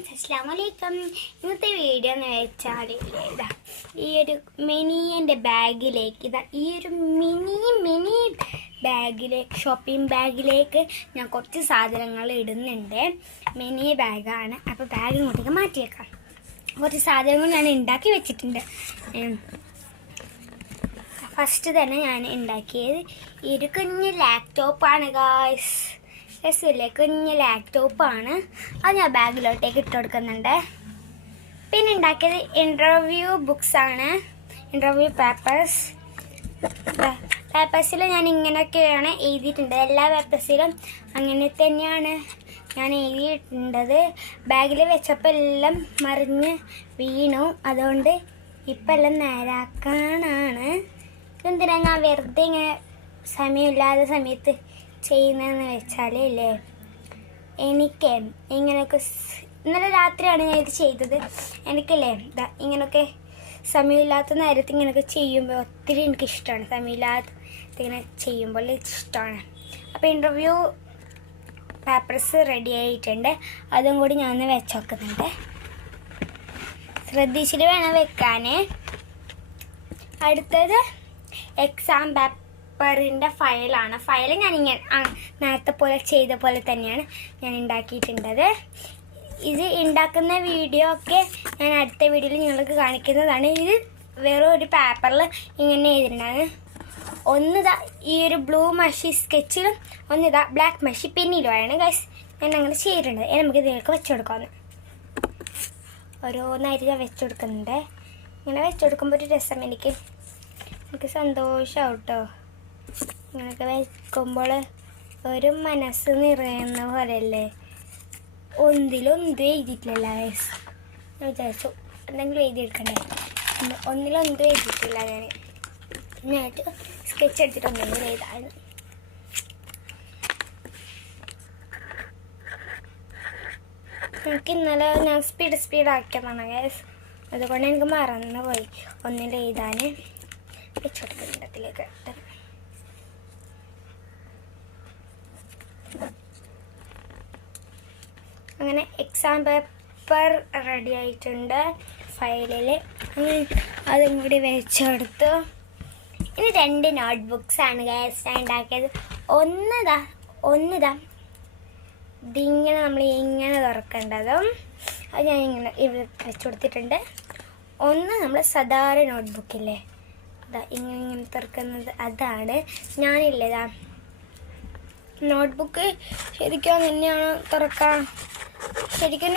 Friends, അസ്സലാമു അലൈക്കും. ഇന്നത്തെ വീഡിയോ എന്ന് വെച്ചാൽ ഈ ഒരു എൻ്റെ ബാഗിലേക്ക് ഈ ഒരു മിനി ബാഗിലേക്ക് ഷോപ്പിംഗ് ബാഗിലേക്ക് ഞാൻ കുറച്ച് സാധനങ്ങൾ ഇടുന്നുണ്ട്. മിനി ബാഗാണ്. അപ്പോൾ ബാഗ് ഇങ്ങോട്ടേക്ക് മാറ്റിയേക്കാം. കുറച്ച് സാധനങ്ങൾ ഞാൻ ഉണ്ടാക്കി വെച്ചിട്ടുണ്ട്. ഫസ്റ്റ് തന്നെ ഞാൻ ഉണ്ടാക്കിയത് ഈ ഒരു കുഞ്ഞ് ലാപ്ടോപ്പാണ് ഗായ്സ്. രസമില്ലേ? കുഞ്ഞ് ലാപ്ടോപ്പാണ്. അത് ഞാൻ ബാഗിലോട്ടേക്ക് ഇട്ട് കൊടുക്കുന്നുണ്ട്. പിന്നെ ഉണ്ടാക്കിയത് ഇൻ്റർവ്യൂ ബുക്സാണ്, ഇൻ്റർവ്യൂ പേപ്പേഴ്സിൽ ഞാൻ ഇങ്ങനെയൊക്കെയാണ് എഴുതിയിട്ടുണ്ട്. എല്ലാ പേപ്പേഴ്സിലും അങ്ങനെ തന്നെയാണ് ഞാൻ എഴുതിയിട്ടുണ്ടത്. ബാഗിൽ വെച്ചപ്പോൾ എല്ലാം മറിഞ്ഞ് വീണു. അതുകൊണ്ട് ഇപ്പം എല്ലാം നേരാക്കാനാണ്. എന്തിനാ ഞാൻ വെറുതെ ഇങ്ങനെ സമയമില്ലാത്ത സമയത്ത് ചെയ്യുന്നതെന്ന് വെച്ചാൽ ഇല്ലേ, എനിക്ക് ഇങ്ങനെയൊക്കെ ഇന്നലെ രാത്രിയാണ് ഞാൻ ഇത് ചെയ്തത്. എനിക്കല്ലേ ഇങ്ങനെയൊക്കെ സമയമില്ലാത്ത നേരത്ത് ഇങ്ങനെയൊക്കെ ചെയ്യുമ്പോൾ ഒത്തിരി എനിക്കിഷ്ടമാണ്. സമയമില്ലാത്ത ഇങ്ങനെ ചെയ്യുമ്പോൾ ഇഷ്ടമാണ്. അപ്പോൾ ഇൻ്റർവ്യൂ പേപ്പേഴ്സ് റെഡി ആയിട്ടുണ്ട്. അതും കൂടി ഞാൻ ഒന്ന് വെച്ച് നോക്കുന്നുണ്ട്. ശ്രദ്ധിച്ചിട്ട് വേണം വെക്കാൻ. അടുത്തത് എക്സാം പേപ്പറിൻ്റെ ഫയലാണ്. ഫയൽ ഞാൻ നേരത്തെ പോലെ ചെയ്ത പോലെ തന്നെയാണ് ഞാൻ ഉണ്ടാക്കിയിട്ടുള്ളത്. ഇത് ഉണ്ടാക്കുന്ന വീഡിയോ ഒക്കെ ഞാൻ അടുത്ത വീഡിയോയിൽ നിങ്ങൾക്ക് കാണിക്കുന്നതാണ്. ഇത് വേറെ ഒരു പേപ്പറിൽ ഇങ്ങനെ എഴുതിയിട്ടുണ്ടാണ്. ഒന്നിതാ ഈ ഒരു ബ്ലൂ മഷി സ്കെച്ചിലും ഒന്നിതാ ബ്ലാക്ക് മഷി പെന്നിലുമാണ് ഗൈസ് ഞാൻ അങ്ങനെ ചെയ്തിട്ടുണ്ട്. നമുക്ക് ഇതിലേക്ക് വെച്ച് കൊടുക്കാമെന്ന് ഓരോന്നായിട്ട് ഞാൻ വെച്ച് കൊടുക്കുന്നുണ്ട്. ഇങ്ങനെ വെച്ച് കൊടുക്കുമ്പോൾ ഒരു രസം എനിക്ക് സന്തോഷമാവും കേട്ടോ. ഇങ്ങനെയൊക്കെ വയ്ക്കുമ്പോൾ ഒരു മനസ്സ് നിറയുന്ന പോലെയല്ലേ. ഒന്നിലൊന്നും എഴുതിയിട്ടില്ല ഗൈസ്. ഞാൻ വിചാരിച്ചു എന്തെങ്കിലും എഴുതിയെടുക്കണ്ടേ. ഒന്നിലൊന്നും എഴുതിയിട്ടില്ല. ഞാനായിട്ട് സ്കെച്ച് എടുത്തിട്ട് ഒന്നെങ്കിലും എഴുതായിരുന്നു. എനിക്ക് ഇന്നലെ ഞാൻ സ്പീഡാക്കിയതാണ് ഗൈസ്. അതുകൊണ്ട് എനിക്ക് മറന്നു പോയി ഒന്നിൽ എഴുതാൻ. വെച്ചുകൊടുക്കുന്നുണ്ട് അതിലേക്ക്. അങ്ങനെ എക്സാം പേപ്പർ റെഡി ആയിട്ടുണ്ട് ഫയലിൽ. അങ്ങനെ അതും കൂടി വെച്ചെടുത്തു. ഇനി 2 നോട്ട്ബുക്സാണ് ഗൈസ് ഞാൻ ഉണ്ടാക്കിയത്. ഒന്നിതാ ഇതിങ്ങനെ നമ്മൾ ഇങ്ങനെ തുറക്കേണ്ടതും അത് ഞാൻ ഇങ്ങനെ ഇവിടെ വെച്ച് കൊടുത്തിട്ടുണ്ട്. ഒന്ന് നമ്മൾ സാധാരണ നോട്ട്ബുക്കില്ലേ ഇങ്ങനെ തുറക്കുന്നത് അതാണ്. ഞാനില്ലേതാ നോട്ട്ബുക്ക് ശരിക്കും അങ്ങനെയാണ് തുറക്കാം. ശരിക്കും